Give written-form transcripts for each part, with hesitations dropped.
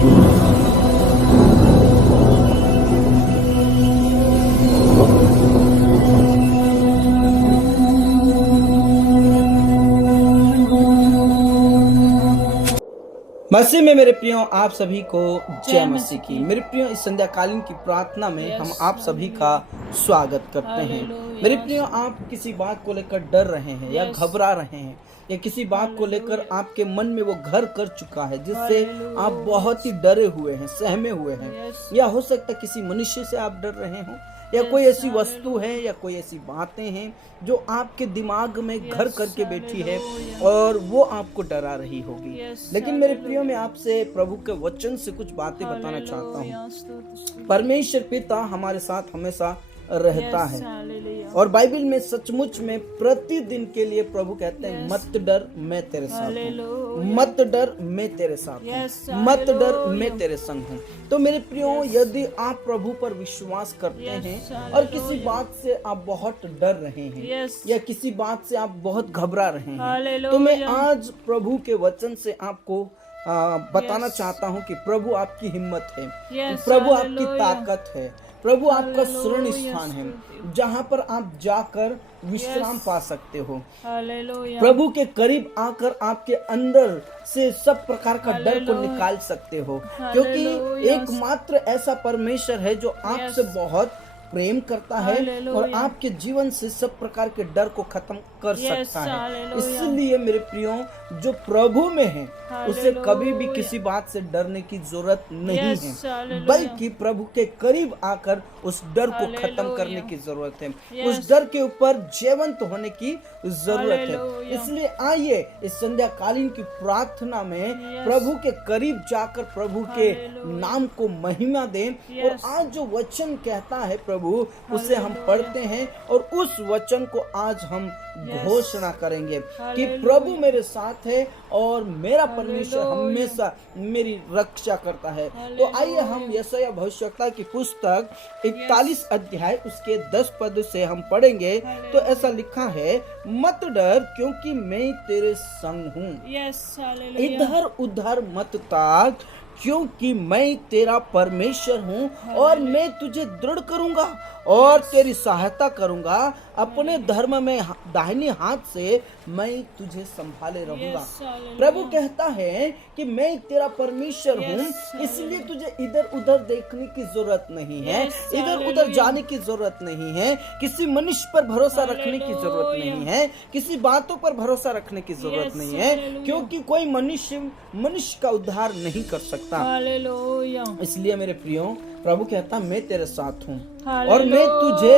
मसीह में मेरे प्रियो आप सभी को जय मसीह की। मेरे प्रियो इस संध्याकालीन की प्रार्थना में हम आप सभी का स्वागत करते हैं। मेरे प्रियो आप किसी बात को लेकर डर रहे हैं या घबरा रहे हैं या किसी बात को लेकर आपके मन में वो घर कर चुका है जिससे आप बहुत ही डरे हुए हैं, सहमे हुए हैं, या हो सकता है किसी मनुष्य से आप डर रहे हो या कोई ऐसी वस्तु है या कोई ऐसी बातें हैं जो आपके दिमाग में घर करके बैठी है और वो आपको डरा रही होगी। लेकिन मेरे प्रियो मैं आपसे प्रभु के वचन से कुछ बातें बताना चाहता हूँ। परमेश्वर पिता हमारे साथ हमेशा रहता है और बाइबल में सचमुच में प्रतिदिन के लिए प्रभु कहते हैं मत डर मैं तेरे साथ हूँ, मत डर मैं तेरे साथ हूँ, मत डर मैं तेरे संग हूँ। तो मेरे प्रियो यदि आप प्रभु पर विश्वास करते हैं और किसी बात से आप बहुत डर रहे हैं या किसी बात से आप बहुत घबरा रहे हैं, तो मैं आज प्रभु के वचन से आपको बताना चाहता हूँ कि प्रभु आपकी हिम्मत है, प्रभु आपकी ताकत है, प्रभु आपका शरण स्थान है जहाँ पर आप जाकर विश्राम पा सकते हो। प्रभु के करीब आकर आपके अंदर से सब प्रकार का डर को निकाल सकते हो, क्योंकि एकमात्र ऐसा परमेश्वर है जो आपसे बहुत प्रेम करता है और आपके जीवन से सब प्रकार के डर को खत्म कर सकता है। इसलिए मेरे प्रियो जो प्रभु में है उसे कभी भी किसी बात से डरने की जरूरत नहीं है, बल्कि प्रभु के करीब आकर उस डर को खत्म करने की जरूरत है, उस डर के ऊपर जीवंत होने की जरूरत है। इसलिए आइए इस संध्याकालीन की प्रार्थना में प्रभु के करीब जाकर प्रभु के नाम को महिमा दें और आज जो वचन कहता है प्रभु उसे हम पढ़ते हैं और उस वचन को आज हम घोषणा करेंगे कि प्रभु मेरे साथ है और मेरा परमेश्वर हमेशा मेरी रक्षा करता है। तो आइए हम यशायाह भविष्यवक्ता की पुस्तक 41 अध्याय उसके 10 पद से हम पढ़ेंगे। तो ऐसा लिखा है, मत डर क्योंकि मैं तेरे संग हूँ, इधर उधर मत ताक क्योंकि मैं तेरा परमेश्वर हूँ और मैं तुझे दृढ़ करूंगा और तेरी सहायता करूंगा, अपने धर्म में दाहिने हाथ से मैं तुझे संभाले रहूंगा। प्रभु कहता है कि मैं तेरा परमेश्वर हूँ, इसलिए तुझे इधर उधर देखने की जरूरत नहीं है, इधर उधर जाने की जरूरत नहीं है, किसी मनुष्य पर भरोसा रखने की जरूरत नहीं है, किसी बातों पर भरोसा रखने की जरूरत नहीं है, क्योंकि कोई मनुष्य का उद्धार नहीं कर सकता। इसलिए मेरे प्रियो प्रभु कहता मैं तेरे साथ हूँ और मैं तुझे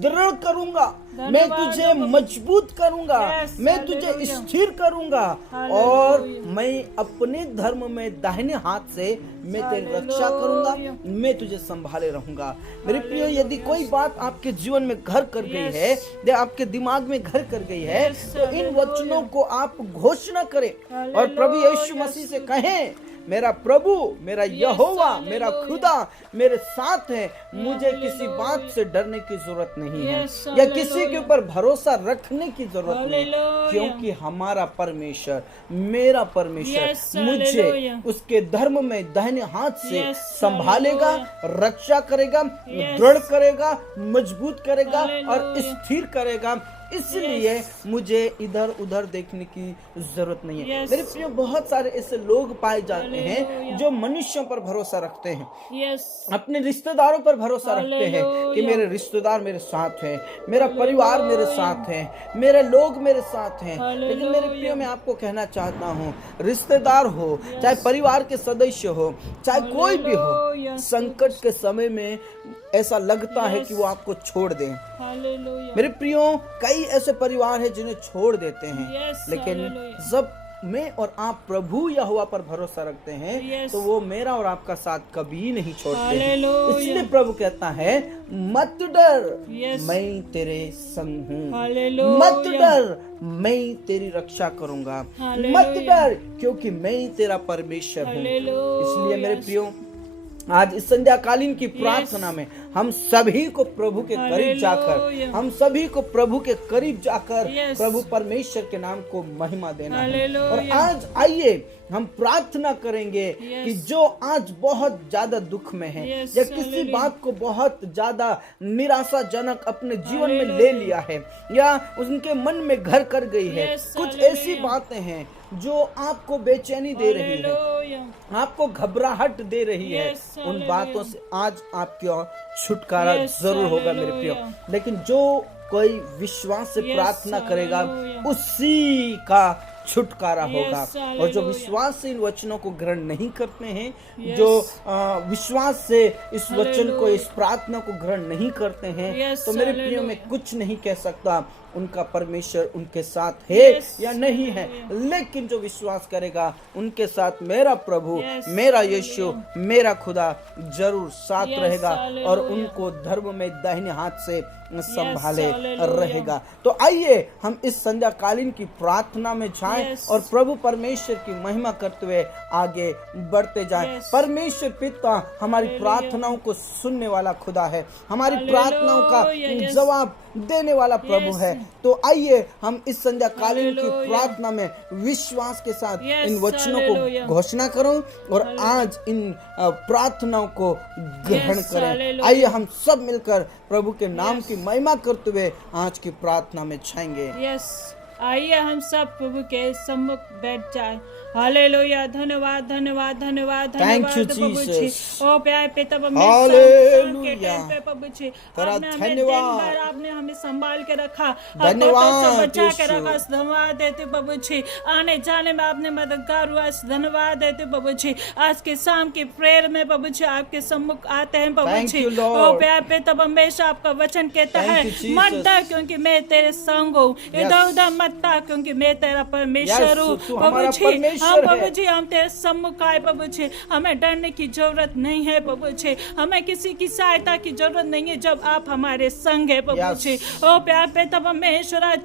दृढ़ करूंगा, मैं तुझे मजबूत करूंगा, मैं तुझे स्थिर करूंगा और मैं अपने धर्म में दाहिने हाथ से मैं तेरी रक्षा करूंगा, मैं तुझे संभाले रहूंगा। मेरे प्रियो यदि कोई बात आपके जीवन में घर कर गई है या आपके दिमाग में घर कर गई है तो इन वचनों को आप घोषणा करें और प्रभु यीशु मसीह से कहें, मेरा प्रभु, मेरा यहोवा, मेरा खुदा मेरे साथ है, मुझे किसी बात से डरने की जरूरत नहीं है या किसी के ऊपर भरोसा रखने की जरूरत नहीं, क्योंकि हमारा परमेश्वर, मेरा परमेश्वर मुझे उसके धर्म में दाहिने हाथ से संभालेगा, रक्षा करेगा, दृढ़ करेगा, मजबूत करेगा और स्थिर करेगा। इसलिए मुझे इधर उधर देखने की जरूरत नहीं है। मेरे प्रियो बहुत सारे ऐसे लोग पाए जाते हैं जो मनुष्यों पर भरोसा रखते हैं, अपने रिश्तेदारों पर भरोसा रखते हैं कि मेरे रिश्तेदार मेरे साथ हैं, मेरा परिवार मेरे साथ है, मेरे लोग मेरे साथ हैं। लेकिन मेरे प्रियो मैं आपको कहना चाहता हूँ, रिश्तेदार हो चाहे परिवार के सदस्य हो चाहे कोई भी हो, संकट के समय में ऐसा लगता है कि वो आपको छोड़ दें। मेरे प्रियो कई ऐसे परिवार हैं जिन्हें छोड़ देते हैं, लेकिन जब मैं और आप प्रभु यहोवा पर भरोसा रखते हैं तो वो मेरा और आपका साथ कभी नहीं छोड़ते हैं। इसलिए प्रभु कहता है मत डर, मैं तेरे संग हूँ, मत डर, मैं तेरी रक्षा करूंगा, मत डर क्योंकि मैं तेरा परमेश्वर हूँ। इसलिए मेरे प्रियो आज इस संध्याकालीन की प्रार्थना में हम सभी को प्रभु के करीब जाकर, हम सभी को प्रभु के करीब जाकर प्रभु परमेश्वर के नाम को महिमा देना है। और आज आइए हम प्रार्थना करेंगे कि जो आज बहुत ज्यादा दुख में है या किसी बात को बहुत ज्यादा निराशाजनक अपने जीवन में ले लिया है या उनके मन में घर कर गई है, कुछ ऐसी बातें हैं जो आपको बेचैनी दे रही है, आपको घबराहट दे रही है, उन बातों से आज आपकी छुटकारा जरूर होगा मेरे प्रियो। लेकिन जो कोई विश्वास से प्रार्थना करेगा उसी का छुटकारा होगा। और जो विश्वास से इन वचनों को ग्रहण नहीं करते हैं, जो विश्वास से इस वचन को, इस प्रार्थना को ग्रहण नहीं करते हैं, तो मेरे प्रियो में कुछ नहीं कह सकता उनका परमेश्वर उनके साथ है या नहीं है। लेकिन जो विश्वास करेगा उनके साथ मेरा प्रभु, मेरा यीशु, मेरा खुदा जरूर साथ रहेगा और उनको धर्म में दाहिने हाथ से संभाले रहेगा। तो आइए हम इस संध्याकालीन की प्रार्थना में जाएं और प्रभु परमेश्वर की महिमा करते हुए आगे बढ़ते जाएं। परमेश्वर पिता हमारी प्रार्थनाओं को सुनने वाला खुदा है, हमारी प्रार्थनाओं का जवाब देने वाला प्रभु है। तो आइए हम इस संध्याकालीन की प्रार्थना में विश्वास के साथ इन वचनों को घोषणा करूं और आज इन प्रार्थनाओं को ग्रहण करें। आइए हम सब मिलकर प्रभु के नाम की महिमा करते हुए आज की प्रार्थना में जाएंगे। आइए हम सब प्रभु के सम्मुख बैठ जाए। हालेलुया। धन्यवाद धन्यवाद धन्यवाद धन्यवाद प्रभु जी। ओ प्यारे पिता हालेलुया प्रभु जी, धन्यवाद, आपने हमें संभाल के रखा, धन्यवाद बचा के रखा। धन्यवाद देते प्रभु जी, आने जाने में आपने मददगार हुआ। धन्यवाद देते प्रभु जी। आज के शाम की प्रेयर में प्रभु जी आपके सम्मुख आते हैं प्रभु जी। ओ प्यारे पिता हमेशा आपका वचन कहता है मत डर क्योंकि मैं तेरे संग हूँ, इधर उधर मत ताक क्योंकि मैं तेरा परमेश्वर हूँ प्रभु जी। हम प्रभु जी हम तेरे सम्मुख आए प्रभु जी, हमें डरने की जरूरत नहीं है प्रभु जी, हमें किसी की सहायता की जरूरत नहीं है जब आप हमारे संग है प्रभु जी। ओ प्यार पे तब परमेश्वर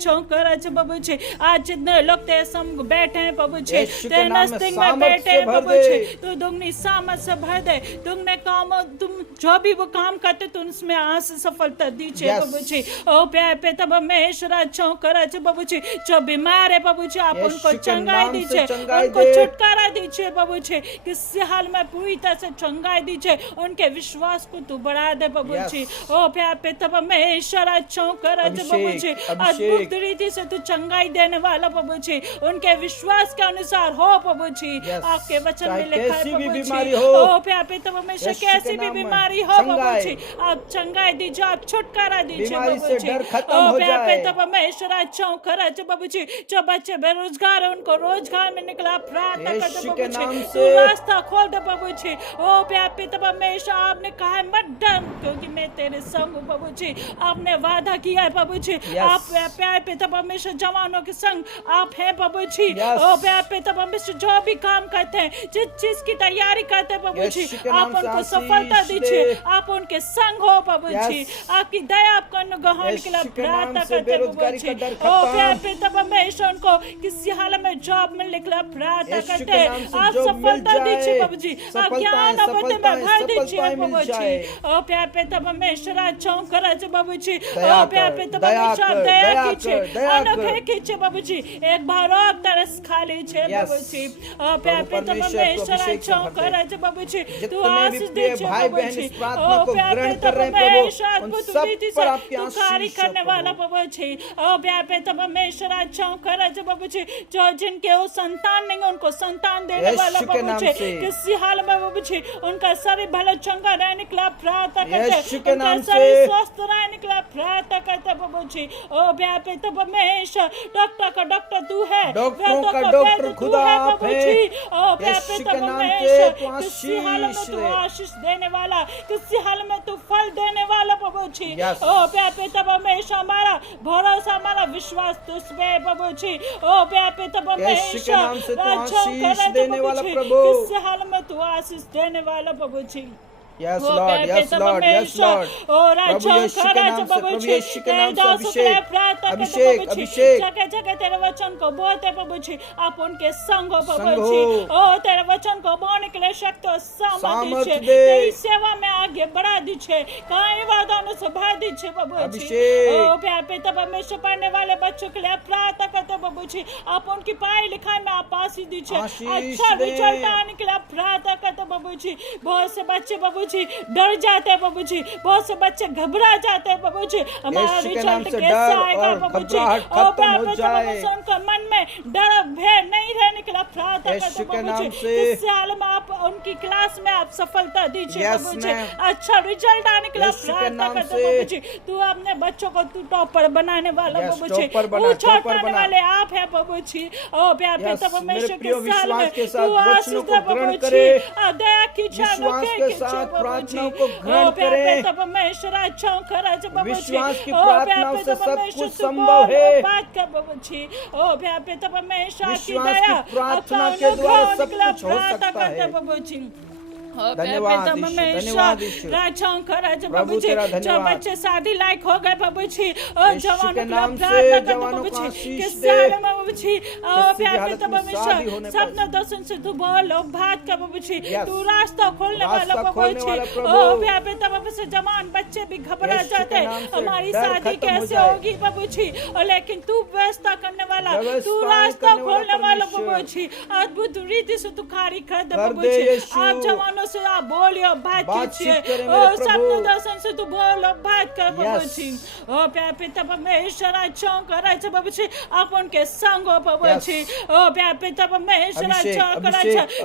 प्रभु जी, आज जितने लोग तेरे संग बैठे हैं प्रभु जी, तेरे नजदीक में बैठे हैं प्रभु जी, तू दुगनी सामर्थ से भर दे। तुमने काम, तुम जो भी वो काम करते तुम उसमें आज सफलता दीजिए प्रभु जी। ओ प्यार पे तब परमेश्वर प्रभु जी, जो बीमार है प्रभु जी आप उनको चंगाई दीजिए, उनको छुटकारा दीजिए प्रभु जी, किसी हाल में पूरी तरह से चंगाई दीजिए, उनके विश्वास को तू बढ़ा दे प्रभु जी। ओ प्यार पे तब परमेश्वर प्रभु जी, अद्भुत रीति से तू चंगाई देने वाला प्रभु जी, उनके विश्वास के अनुसार हो प्रभु जी। आपके वचन में लिखा है प्रभु जी, ओ प्यार पे तब परमेश्वर कैसी भी बीमारी हो प्रभु जी आप चंगाई दीजिए, आप छुटकारा दीजिए प्रभु जी। ओ प्यार पे तब परमेश्वर प्रभु जी, जो बच्चे बेरोजगार है उनको रोजगार में निकला प्रार्थना करते प्रभु जी, रास्ता खोल दे प्रभु जी। ओ प्यार पिता परमेश्वर आपने कहा है मत डर क्योंकि मैं तेरे संग हूँ प्रभु जी, आपने वादा किया है प्रभु जी। आप प्यार पिता परमेश्वर जवानों के संग आप हैं प्रभु जी। ओ प्यार पिता परमेश्वर जो भी काम करते हैं, जिस चीज की तैयारी करते हैं प्रभु जी, आप उनको सफलता दीजिए, आप उनके संग हो प्रभु जी, आपकी दया आपका अनुग्रह के लिए प्रार्थना करते प्रभु जी। ओ प्यार पिता परमेश्वर उनको किसी हाल में जॉब में निकला प्रार्थना करते हैं, आप सफलता दीजिए प्रभु जी, आप ज्ञान अवधि में भर दीजिए प्रभु जी। ओ प्यार पिता परमेश्वर प्रभु जी, ओ प्यार पिता परमेश्वर दया कीजिए, अनुग्रह कीजिए प्रभु जी, एक बार और तरस खा लीजिए प्रभु जी। ओ प्यार पिता परमेश्वर प्रभु जी, तू आशीष दीजिए प्रभु जी। ओ प्यार पिता परमेश्वर अद्भुत रीति से तू कार्य करने वाला प्रभु जी। ओ प्यार पिता परमेश्वर प्रभु जी, जो जिनके वो संतान नहीं उनको संतान देने वाला प्रभु जी, किसी हाल में प्रभु जी उनका शरीर भला चंगा रहने के लिए प्रार्थना करते, उनका शरीर स्वस्थ रहने के लिए प्रार्थना करते प्रभु जी। ओ प्यार पिता परमेश्वर डॉक्टर का डॉक्टर तू है, डॉक्टरों का डॉक्टर खुदा आप है। ओ प्यार पिता परमेश्वर किसी हाल में तू आशीष देने वाला, किसी हाल में तू फल देने वाला प्रभु जी। ओ प्यार पिता परमेश्वर हमारा भरोसा, हमारा विश्वास तुझ पे प्रभु जी। ओ प्यार पिता परमेश्वर देने वाला प्रभु, किस हाल में तू आशीष देने वाला प्रभु जी। Yes, Lord. Yes, Lord. Yes, Lord. प्रभु यीशु के नाम से, प्रभु यीशु के नाम से अभिषेक, अभिषेक, अभिषेक। जगह जगह तेरे वचन को बोलते प्रभु जी, आप उनके संग हो प्रभु जी। ओ तेरे वचन को बोलने के लिए शक्ति और सामर्थ दीजिए, तेरी सेवा में आगे बढ़ा दीजिए, कई वादाओं से भर दीजिए प्रभु जी। ओ प्यार पिता परमेश्वर, पढ़ने वाले बच्चों के लिए प्रार्थना करते प्रभु जी, आप उनकी पढ़ाई लिखाई में आप आशीष दीजिए, अच्छा रिजल्ट आने के लिए प्रार्थना करते प्रभु जी। बहुत से बच्चे प्रभु जी डर जाते हैं प्रभु जी, बहुत से बच्चे घबरा जाते हैं प्रभु जी, हमारा रिजल्ट कैसे आएगा प्रभु जी। ओ उनका मन में डर भय नहीं रहने के लिए प्रार्थना करते प्रभु जी। इस साल में आप उनकी क्लास में आप सफलता दीजिए प्रभु जी, अच्छा रिजल्ट आने के लिए प्रार्थना करते प्रभु जी। तू अपने बच्चों को तू टॉपर बनाने वाला प्रभु जी, उठाने वाले आप है प्रभु जी। ओ प्यार पिता परमेश्वर के साल में तू आशीष दे प्रभु जी, दया कीजिए प्रार्थनाओं को ग्रहण करें। विश्वास की प्रार्थनाओं से सब कुछ संभव है। विश्वास की प्रार्थना के द्वारा सब कुछ हो सकता है। धन्यवाद धन्यवाद प्रभु तेरा धन्यवाद। जो बच्चे शादी लायक हो गए प्रभु जी, और जवानों के नाम से जवानों को आशीष दे। सपना दर्शन से तू बोलो बात कर प्रभु जी, तू रास्ता खोलने वाला प्रभु जी। ओ प्यार पिता प्रभु से जवान बच्चे भी घबरा जाते हैं, हमारी शादी कैसे होगी प्रभु जी, और लेकिन तू व्यवस्था करने वाला, तू रास्ता खोलने वाला प्रभु जी। अद्भुत रीति से तू कार्य कर दे प्रभु जी। आप जवानों से आप बोलियो बात कीजिए, ओ सपने दर्शन से तू बोलो बात कर प्रभु जी। ओ प्यार पिता परमेश्वर अच्छा कर प्रभु जी, आप उनके संग हो प्रभु जी। ओ प्यार पिता परमेश्वर अच्छा कर।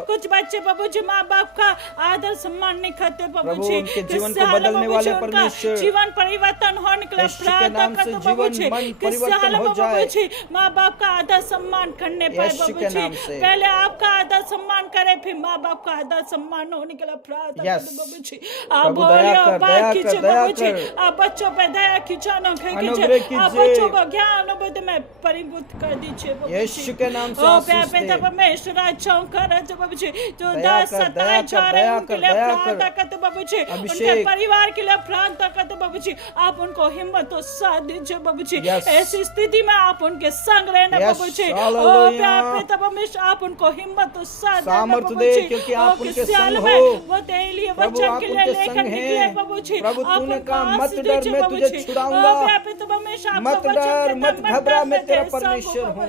कुछ बच्चे प्रभु जी माँ बाप का आदर सम्मान नहीं करते प्रभु जी, उनके जीवन को बदलने वाले परमेश्वर, जीवन परिवर्तन होने के लिए प्रार्थना करते प्रभु जी। प्रभु जी माँ बाप का आदर सम्मान करने पाए प्रभु जी, पहले आपका आदर सम्मान करे, फिर माँ बाप का आदर सम्मान होने के लिए प्रार्थना करते प्रभु जी। आप बोलियो बात कीजिए प्रभु जी, आप बच्चों पे दया कीजिए, आप बच्चों को ज्ञान बुद्धि में परिपूर्ण कर दीजिए यीशु के नाम से। ओ प्यार पिता परमेश्वर अच्छा कर प्रभु जी, जो दास सताए जा रहे हैं उनके लिए प्रार्थना करते प्रभु जी, उनके परिवार के लिए प्रार्थना करते प्रभु जी। आप उनको हिम्मत और साथ दीजिए प्रभु जी, ऐसी स्थिति में आप उनके संग रहना प्रभु जी। ओ प्यार पिता परमेश्वर, आप उनको हिम्मत और साथ देना प्रभु जी, क्योंकि आप उनके संग हो। वो तेरे लिए वचन के लिए लेकर निकले प्रभु जी। प्रभु तूने कहा मत डर, मैं तुझे छुड़ाऊंगा, मत डर मत घबरा, मैं तेरा परमेश्वर हूँ।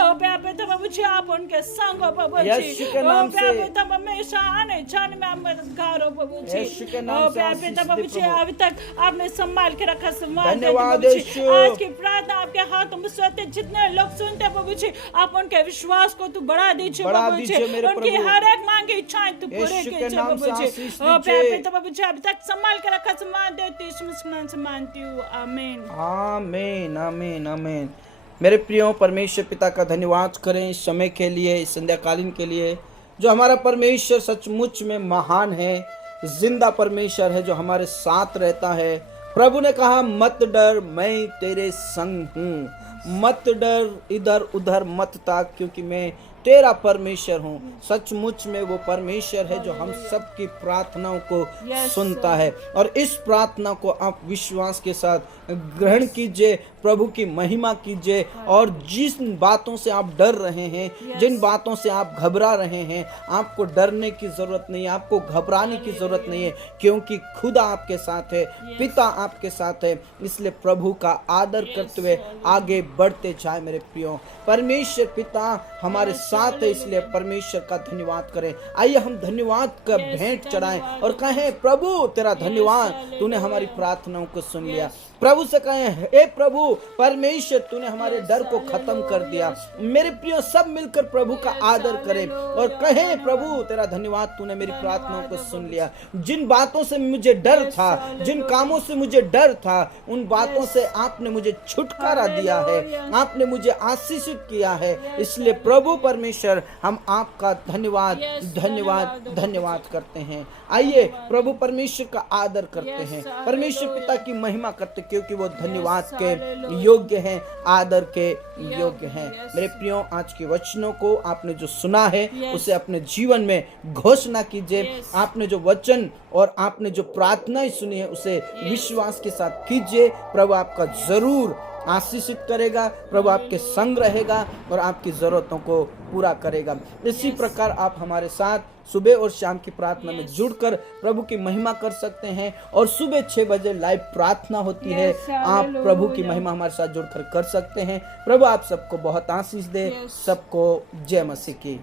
ओ प्यार पिता प्रभु जी, आप उनके संग हो प्रभु जी। यीशु के नाम से। ओ प्यार पिता परमेश्वर, आने जाने में आप मददगार हो प्रभु जी। यीशु के नाम से। प्यार पिता प्रभु जी, अभी तक आपने संभाल के रखा, धन्यवाद यीशु। आज की प्रार्थना आपके हाथों में सोते जितने लोग सुनते प्रभु जी, आप उनके विश्वास को तू बढ़ा दीजिए प्रभु जी, उनकी हर एक मांगी इच्छाएं तू पूरे कीजिए प्रभु जी। ओ प्यार पिता प्रभु जी, अभी तक संभाल के रखा, सम्मान देती हूँ, से मानती हूँ, आमीन आमीन आमीन आमीन। मेरे प्रियो परमेश्वर पिता का धन्यवाद करें इस समय के लिए, इस संध्याकालीन के लिए, जो हमारा परमेश्वर सचमुच में महान है, जिंदा परमेश्वर है, जो हमारे साथ रहता है। प्रभु ने कहा मत डर, मैं तेरे संग हूँ, मत डर, इधर उधर मत ताक, क्योंकि मैं तेरा परमेश्वर हूँ। सचमुच में वो परमेश्वर है जो हम सबकी प्रार्थनाओं को सुनता है, और इस प्रार्थना को आप विश्वास के साथ ग्रहण कीजिए, प्रभु की महिमा कीजिए, और जिन बातों से आप डर रहे हैं, जिन बातों से आप घबरा रहे हैं, आपको डरने की जरूरत नहीं है, आपको घबराने की जरूरत नहीं है, क्योंकि खुदा आपके साथ है, पिता आपके साथ है। इसलिए प्रभु का आदर करते हुए आगे बढ़ते जाए। मेरे प्रियो, परमेश्वर पिता हमारे साथ है, इसलिए परमेश्वर का धन्यवाद करें। आइए हम धन्यवाद का भेंट चढ़ाएं और कहें प्रभु तेरा धन्यवाद, तूने हमारी प्रार्थनाओं को सुन लिया। प्रभु से कहें हे प्रभु परमेश्वर, तूने हमारे डर को खत्म कर दिया। मेरे प्रियो, सब मिलकर प्रभु का आदर करें और कहें प्रभु तेरा धन्यवाद, तूने मेरी प्रार्थनाओं को सुन लिया। जिन बातों से मुझे डर था, जिन कामों से मुझे डर था, उन बातों से आपने मुझे छुटकारा दिया है, आपने मुझे आशीषित किया है। इसलिए प्रभु परमेश्वर, हम आपका धन्यवाद धन्यवाद धन्यवाद करते हैं। आइए प्रभु परमेश्वर का आदर करते हैं, परमेश्वर पिता की महिमा करते, क्योंकि वो धन्यवाद के Hallelujah. योग्य हैं, आदर के योग्य हैं। Yes. मेरे प्रियो, आज के वचनों को आपने जो सुना है Yes. उसे अपने जीवन में घोषणा कीजिए। Yes. आपने जो वचन और आपने जो प्रार्थनाएं सुनी है उसे विश्वास के साथ कीजिए। प्रभु आपका जरूर आशीषित करेगा, प्रभु आपके संग रहेगा और आपकी जरूरतों को पूरा करेगा। इसी प्रकार आप हमारे साथ सुबह और शाम की प्रार्थना में जुड़कर प्रभु की महिमा कर सकते हैं। और सुबह 6 बजे लाइव प्रार्थना होती है, आप प्रभु की महिमा हमारे साथ जुड़कर कर सकते हैं। प्रभु आप सबको बहुत आशीष दे। सबको जय मसीह की।